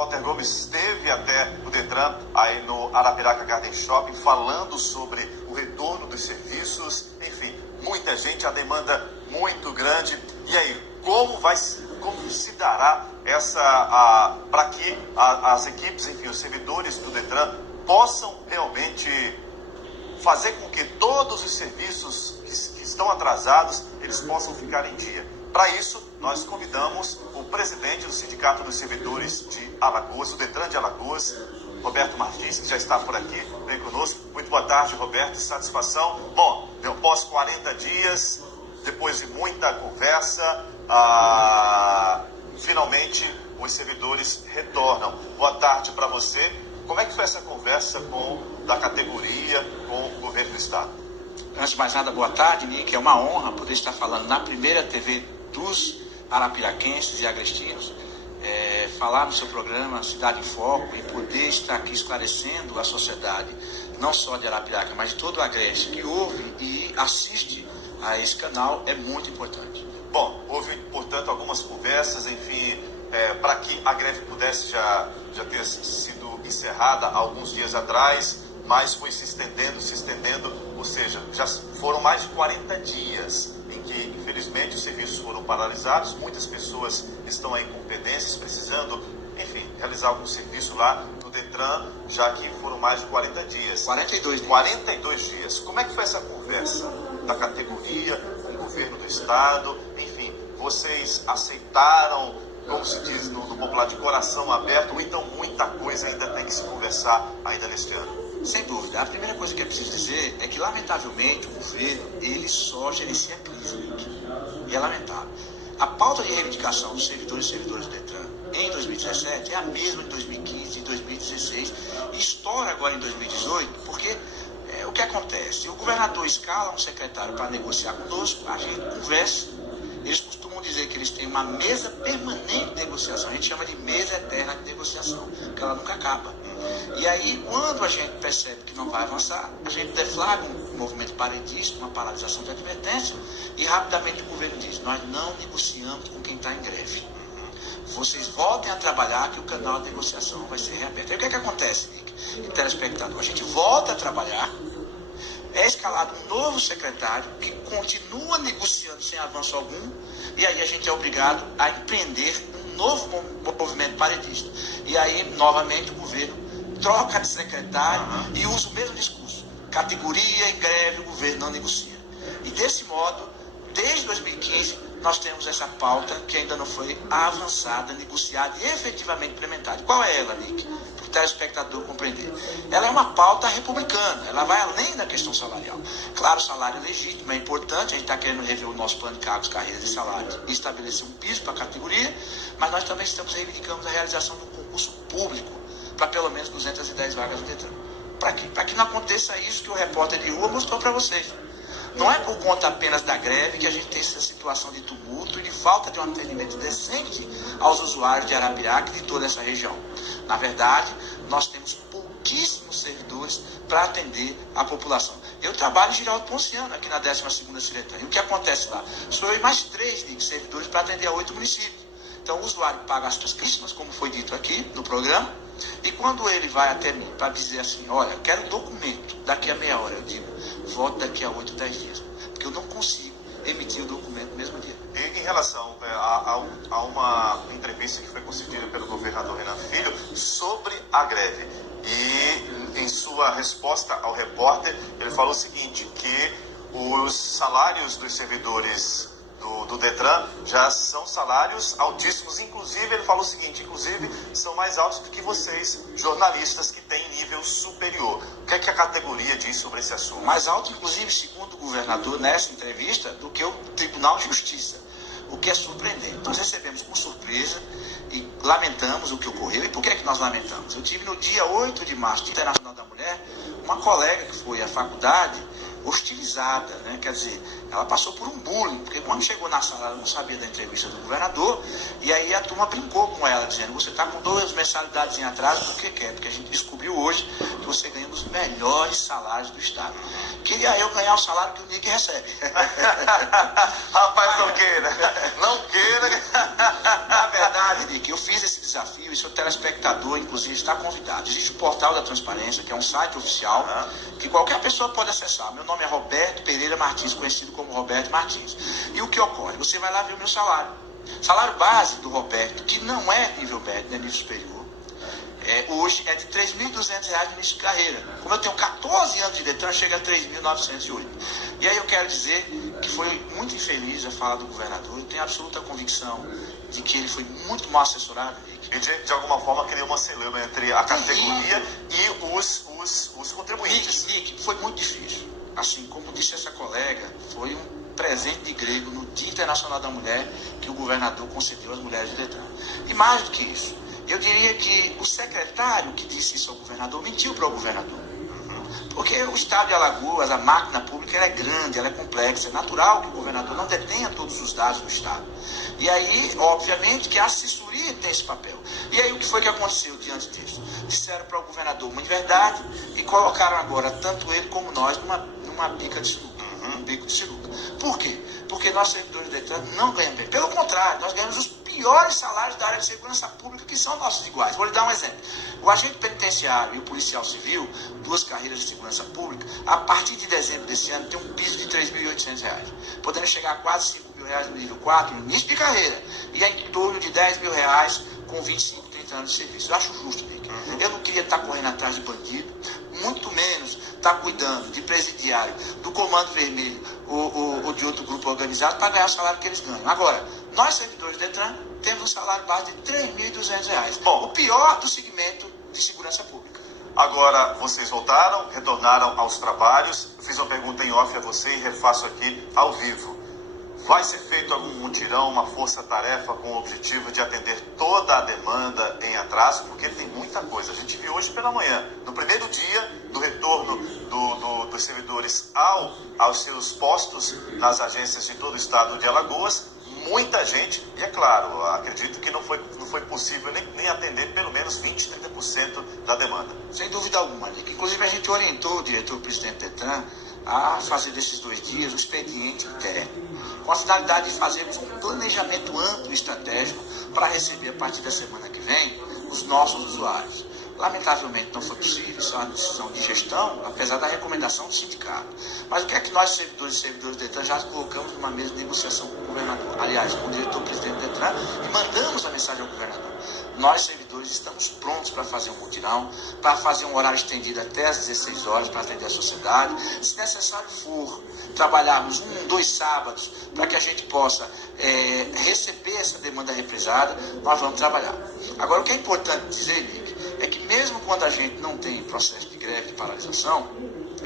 Walter Gomes esteve até o Detran, aí no Arapiraca Garden Shopping, falando sobre o retorno dos serviços. Enfim, muita gente, a demanda muito grande. E aí, como se dará para que as equipes, enfim, os servidores do Detran possam realmente fazer com que todos os serviços que estão atrasados, eles possam ficar em dia. Para isso, nós convidamos o presidente do Sindicato dos Servidores de Alagoas, o Detran de Alagoas, Roberto Martins, que já está por aqui, vem conosco. Muito boa tarde, Roberto, satisfação. Bom, após 40 dias, depois de muita conversa, finalmente os servidores retornam. Boa tarde para você. Como é que foi essa conversa da categoria com o governo do Estado? Antes de mais nada, boa tarde, Nick. É uma honra poder estar falando na primeira TV dos arapiraquenses e agrestinos, falar no seu programa Cidade em Foco e poder estar aqui esclarecendo a sociedade, não só de Arapiraca, mas de todo o Agreste que ouve e assiste a esse canal, é muito importante. Bom, houve, portanto, algumas conversas, enfim, para que a greve pudesse já ter sido encerrada há alguns dias atrás, mas foi se estendendo, ou seja, já foram mais de 40 dias em que, infelizmente, os serviços foram paralisados, muitas pessoas estão aí com pendências, precisando, enfim, realizar algum serviço lá no Detran, já que foram mais de 40 dias. 42 dias. 42 dias. Como é que foi essa conversa da categoria com o governo do Estado? Enfim, vocês aceitaram, como se diz no popular, de coração aberto, ou então muita coisa ainda tem que se conversar ainda neste ano? Sem dúvida. A primeira coisa que é preciso dizer é que, lamentavelmente, o governo, ele só gerencia a crise, Nick. E é lamentável. A pauta de reivindicação dos servidores e servidoras do Detran em 2017 é a mesma de 2015 e 2016 e estoura agora em 2018, porque o que acontece? O governador escala um secretário para negociar conosco, a gente conversa. Eles costumam dizer que eles têm uma mesa permanente de negociação, a gente chama de mesa eterna de negociação, que ela nunca acaba. E aí, quando a gente percebe que não vai avançar, a gente deflagra um movimento paredista, uma paralisação de advertência, e rapidamente o governo diz: nós não negociamos com quem está em greve. Vocês voltem a trabalhar que o canal de negociação vai ser reaberto. Aí o que acontece, Nick e telespectador? A gente volta a trabalhar, é escalado um novo secretário que continua negociando sem avanço algum, e aí a gente é obrigado a empreender um novo movimento paredista. E aí, novamente, o governo troca de secretário e usa o mesmo discurso. Categoria em greve, o governo não negocia. E desse modo, desde 2015, nós temos essa pauta que ainda não foi avançada, negociada e efetivamente implementada. Qual é ela, Nick? Para o telespectador compreender. Ela é uma pauta republicana, ela vai além da questão salarial. Claro, o salário é legítimo, é importante, a gente está querendo rever o nosso plano de cargos, carreiras e salários e estabelecer um piso para a categoria, mas nós também estamos reivindicando a realização de um concurso público para pelo menos 210 vagas do Detran. Para quê? Para que não aconteça isso que o repórter de rua mostrou para vocês. Não é por conta apenas da greve que a gente tem essa situação de tumulto e de falta de um atendimento decente aos usuários de Arapiraca e de toda essa região. Na verdade, nós temos pouquíssimos servidores para atender a população. Eu trabalho em Giraldo Ponciano, aqui na 12ª Ciretã. E o que acontece lá? Sou eu e mais 3 servidores para atender a 8 municípios. Então o usuário paga as suas críticas, como foi dito aqui no programa, e quando ele vai até mim para dizer assim: olha, eu quero documento daqui a meia hora, eu digo: volte daqui a 8, 10 dias, porque eu não consigo emitir o documento no mesmo dia. E em relação a uma entrevista que foi concedida pelo governador Renan Filho sobre a greve, e em sua resposta ao repórter, ele falou o seguinte, que os salários dos servidores do Detran já são salários altíssimos, inclusive ele falou o seguinte, são mais altos do que vocês, jornalistas que têm nível superior. O que é que a categoria diz sobre esse assunto? Mais alto, inclusive, segundo o governador, nessa entrevista, do que o Tribunal de Justiça, o que é surpreendente. Nós recebemos com surpresa e lamentamos o que ocorreu. E por que é que nós lamentamos? Eu tive no dia 8 de março, Dia Internacional da Mulher, uma colega que foi à faculdade hostilizada, né? Quer dizer, ela passou por um bullying, porque quando chegou na sala ela não sabia da entrevista do governador, e aí a turma brincou com ela, dizendo, você está com 2 mensalidades em atraso, por que quer? Porque a gente descobriu hoje que você ganha um dos melhores salários do Estado. Queria eu ganhar o salário que o Nick recebe. Rapaz, não queira. Não queira. Na verdade, Nick, eu fiz esse desafio e seu telespectador, inclusive, está convidado. Existe o Portal da Transparência, que é um site oficial, que qualquer pessoa pode acessar. Meu nome é Roberto Pereira Martins, conhecido como Roberto Martins. E o que ocorre? Você vai lá ver o meu salário. Salário base do Roberto, que não é nível médio, é nível superior, hoje é de R$ 3.200 no início de carreira. Como eu tenho 14 anos de Detran, chega a 3.908. E aí eu quero dizer que foi muito infeliz a fala do governador. Eu tenho absoluta convicção de que ele foi muito mal assessorado, Nick. E de alguma forma criou uma celeuma entre a categoria e os contribuintes. Nick, foi muito difícil. Assim, como disse essa colega, foi um presente de grego no Dia Internacional da Mulher que o governador concedeu às mulheres de Detran. E mais do que isso, eu diria que o secretário que disse isso ao governador mentiu para o governador. Porque o Estado de Alagoas, a máquina pública, ela é grande, ela é complexa. É natural que o governador não detenha todos os dados do Estado. E aí, obviamente, que a assessoria tem esse papel. E aí, o que foi que aconteceu diante disso? Disseram para o governador uma inverdade e colocaram agora, tanto ele como nós, numa bica de sinuca, num bico de sinuca. Por quê? Porque nós, servidores do Detran, não ganhamos bem. Pelo contrário, nós ganhamos os piores salários da área de segurança pública, que são nossos iguais. Vou lhe dar um exemplo. O agente penitenciário e o policial civil, 2 carreiras de segurança pública, a partir de dezembro desse ano, tem um piso de R$ 3.800, podendo chegar a quase R$ 5.000 no nível 4, no início de carreira, e é em torno de R$ 10.000 com 25, 30 anos de serviço. Eu acho justo, Nick. Eu não queria estar correndo atrás de bandido, muito menos estar cuidando de presidiário, do Comando Vermelho ou de outro grupo organizado para ganhar o salário que eles ganham. Agora, nós, servidores do Detran, temos um salário base de R$ 3.200. Bom, o pior do segmento de segurança pública. Agora, vocês voltaram, retornaram aos trabalhos. Eu fiz uma pergunta em off a você e refaço aqui ao vivo. Vai ser feito algum mutirão, uma força-tarefa com o objetivo de atender toda a demanda em atraso? Porque tem muita coisa. A gente viu hoje pela manhã, no primeiro dia do retorno dos servidores aos seus postos nas agências de todo o estado de Alagoas, muita gente, e é claro, acredito que não foi possível nem atender pelo menos 20, 30% da demanda. Sem dúvida alguma, Nick. Inclusive a gente orientou o diretor-presidente Detran a fazer desses 2 dias um expediente interno, com a finalidade de fazermos um planejamento amplo e estratégico para receber a partir da semana que vem os nossos usuários. Lamentavelmente não foi possível, isso é uma decisão de gestão, apesar da recomendação do sindicato. Mas o que é que nós, servidores e servidores do Detran, já colocamos numa mesa de negociação com o governador, aliás, com o diretor-presidente do Detran, e mandamos a mensagem ao governador. Nós, servidores, estamos prontos para fazer um mutirão, para fazer um horário estendido até às 16 horas para atender a sociedade. Se necessário for, trabalharmos 1, 2 sábados para que a gente possa receber essa demanda represada, nós vamos trabalhar. Agora, o que é importante dizer, Nick, é que mesmo quando a gente não tem processo de greve e paralisação,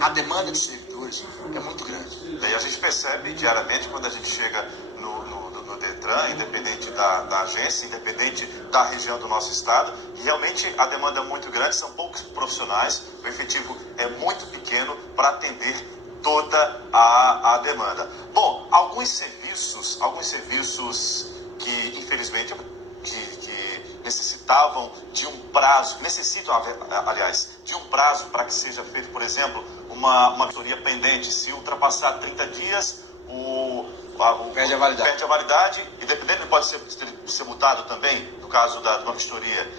a demanda de servidores é muito grande. E a gente percebe diariamente quando a gente chega no Detran, independente da agência, independente da região do nosso estado, que realmente a demanda é muito grande, são poucos profissionais, o efetivo é muito pequeno para atender toda a demanda. Bom, alguns serviços que infelizmente necessitavam de um prazo, necessitam, aliás, de um prazo para que seja feito, por exemplo, uma vistoria pendente. Se ultrapassar 30 dias, perde a validade, independente, ele pode ser multado também, no caso de uma vistoria.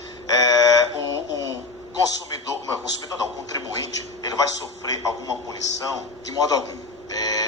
O contribuinte, ele vai sofrer alguma punição? De modo algum.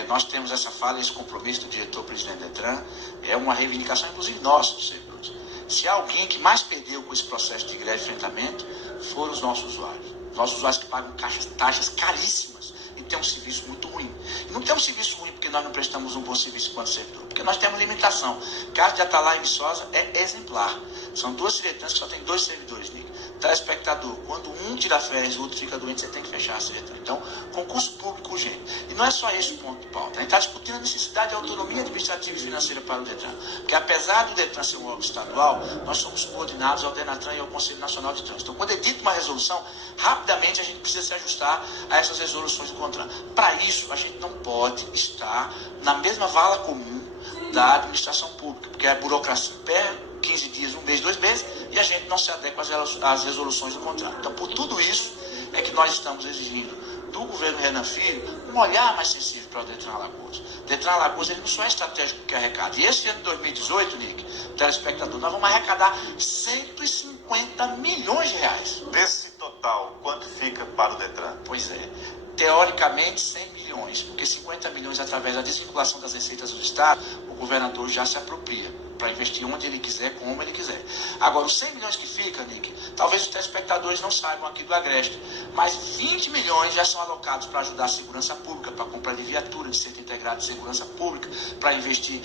Nós temos essa fala, esse compromisso do diretor-presidente da Detran, é uma reivindicação, inclusive nossa, dos servidores. Se há alguém que mais perdeu com esse processo de greve e enfrentamento, foram os nossos usuários. Os nossos usuários que pagam taxas caríssimas e têm um serviço muito ruim. E não tem um serviço ruim porque nós não prestamos um bom serviço enquanto servidor, porque nós temos limitação. O caso de Atalaia e Viçosa é exemplar. São 2 diretores que só tem 2 servidores, Nick. telespectador, quando um tira férias e o outro fica doente, você tem que fechar a CETRAN. Então, concurso público urgente. E não é só esse o ponto de pauta. A gente está discutindo a necessidade de autonomia administrativa e financeira para o DETRAN. Porque apesar do DETRAN ser um órgão estadual, nós somos subordinados ao DENATRAN e ao Conselho Nacional de Trânsito. Então, quando edita uma resolução, rapidamente a gente precisa se ajustar a essas resoluções do CONTRAN. Para isso, a gente não pode estar na mesma vala comum da administração pública, porque a burocracia perde 15 dias, um mês, 2 meses, e a gente não se adequa às resoluções do contrato. Então, por tudo isso, é que nós estamos exigindo do governo Renan Filho um olhar mais sensível para o DETRAN Alagoas. O DETRAN Alagoas, ele não só é estratégico que arrecada. E esse ano de 2018, Nick, telespectador, nós vamos arrecadar 150 milhões de reais. Desse total, quanto fica para o DETRAN? Pois é. Teoricamente, 100 milhões, porque 50 milhões, através da desvinculação das receitas do Estado, o governador já se apropria para investir onde ele quiser, como ele quiser. Agora, os 100 milhões que fica, Nick, talvez os telespectadores não saibam aqui do Agreste, mas 20 milhões já são alocados para ajudar a segurança pública, para comprar de viatura, de centro integrado de segurança pública, para investir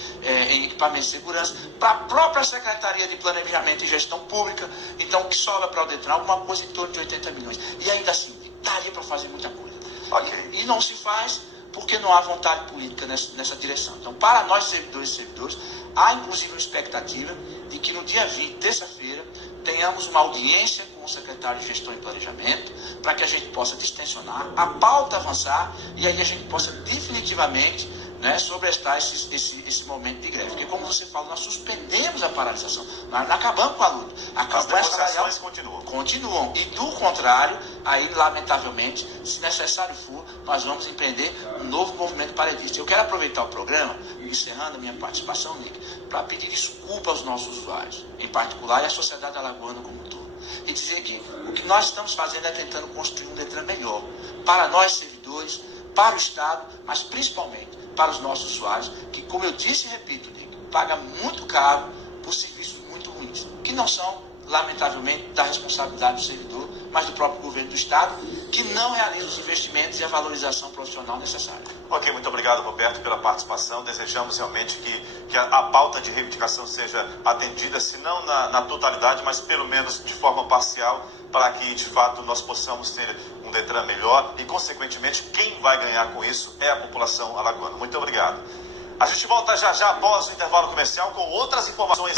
em equipamentos de segurança, para a própria Secretaria de Planejamento e Gestão Pública. Então, o que sobra para o DETRAN, alguma coisa em torno de 80 milhões. E ainda assim, daria para fazer muita coisa. Okay. E não se faz porque não há vontade política nessa direção. Então, para nós, servidores, há inclusive uma expectativa de que no dia 20, terça-feira, tenhamos uma audiência com o secretário de Gestão e Planejamento, para que a gente possa distensionar, a pauta avançar, e aí a gente possa definitivamente, né, sobrestar esse momento de greve. Porque, como você falou, nós suspendemos a paralisação, nós não acabamos com a luta. A campanha salarial continuam. E, do contrário, aí, lamentavelmente, se necessário for, nós vamos empreender um novo movimento paredista. Eu quero aproveitar o programa, encerrando a minha participação, Nick, para pedir desculpa aos nossos usuários, em particular, e à sociedade alagoana como um todo. E dizer que o que nós estamos fazendo é tentando construir um DETRAN melhor, para nós, servidores, para o Estado, mas principalmente para os nossos usuários, que, como eu disse e repito, Nick, paga muito caro por serviços muito ruins, que não são, lamentavelmente, da responsabilidade do servidor, mas do próprio governo do Estado, que não realiza os investimentos e a valorização profissional necessária. Ok, muito obrigado, Roberto, pela participação. Desejamos realmente que a pauta de reivindicação seja atendida, se não na totalidade, mas pelo menos de forma parcial, para que, de fato, nós possamos ter um DETRAN melhor e, consequentemente, quem vai ganhar com isso é a população alagoana. Muito obrigado. A gente volta já após o intervalo comercial com outras informações.